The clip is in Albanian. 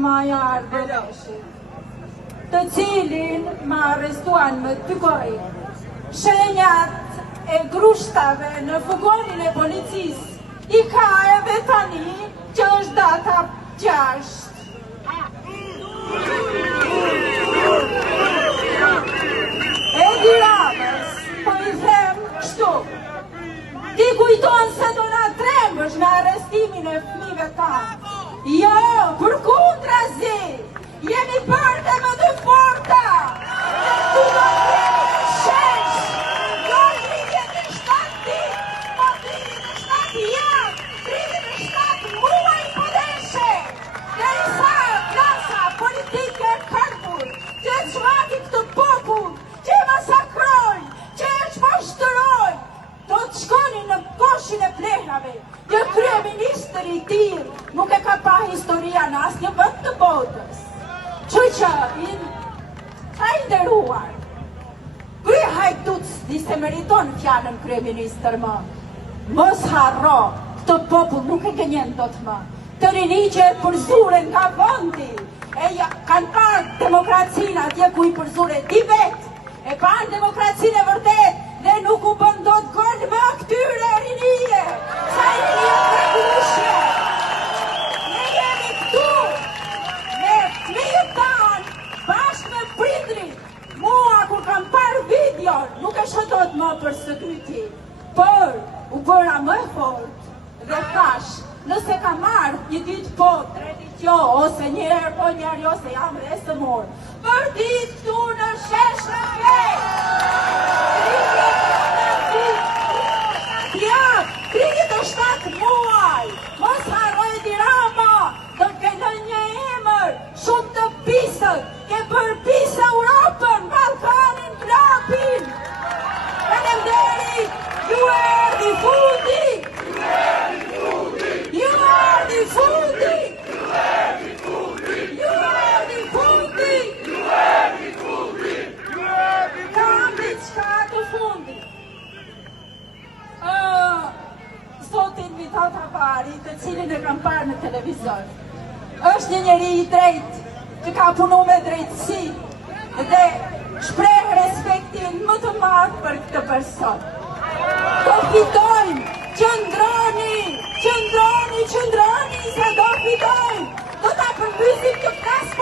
Maja Argëneshi, të cilin më arrestuan me 2 korri. Shenjat e grushtave në fugonin e policisë i ka edhe tani që është data 6. Edi Ramës, po i them kështu, ti kujton se do na trembësh me arrestimin e fëmijëve tanë. Jo, përkundrazi, jemi parte më të forta. Ne këtu do kemi shesh. Jo 37 ditë, po 37 javë, 37 muaj po deshe. Derisa klasa politike e kërpur, që e çmaki këtë popull, që e masakrojnë, që e çmashtërojnë, do të shkonin në koshin e plehrave. Një kryeministër i tillë nuk e ka pa historia në asnjë vend të botës. Që ka i nderuar. Krye Hajduc se meriton fjalën kryeministër më. Mos harro, këtë popull nuk e gënjen dot më. Të rini që e përzuren nga vendi. Kanë parë demokracinë atje ku i përzure di vetë. E parë demokracinë e vërtet dhe nuk u bën dot gol më këtyre rinije. Sa i rinije mrekullueshme. Ne jemi këtu me fëmijët tanë bashkë me prindrit. Mua kur kam parë videon nuk e shotot më për së dyti, por u bëra më fort dhe thash, nëse ka marrë një ditë po, 3 ditë jo, ose një herë po një herë jo, se jam dhe së morë. Për ditë këtu në shesh në vej. 37 muaj. Mos harroj Edi Rama, do ke në një emër, shumë të pisët, ke përpisë Europën, Balkanin, Blapin. Faleminderit, ju erdhi fundi. Ju erdhi fundi. Kam diçka të fundi. Sot invitat Apari, të cilin e kam parë në televizor, është një njeri i drejtë, që ka punu me drejtësi dhe shpreh respektin më të madh për këtë person. Do fitojmë, qëndroni, se do fitojmë. Do ta përmbysim të klasë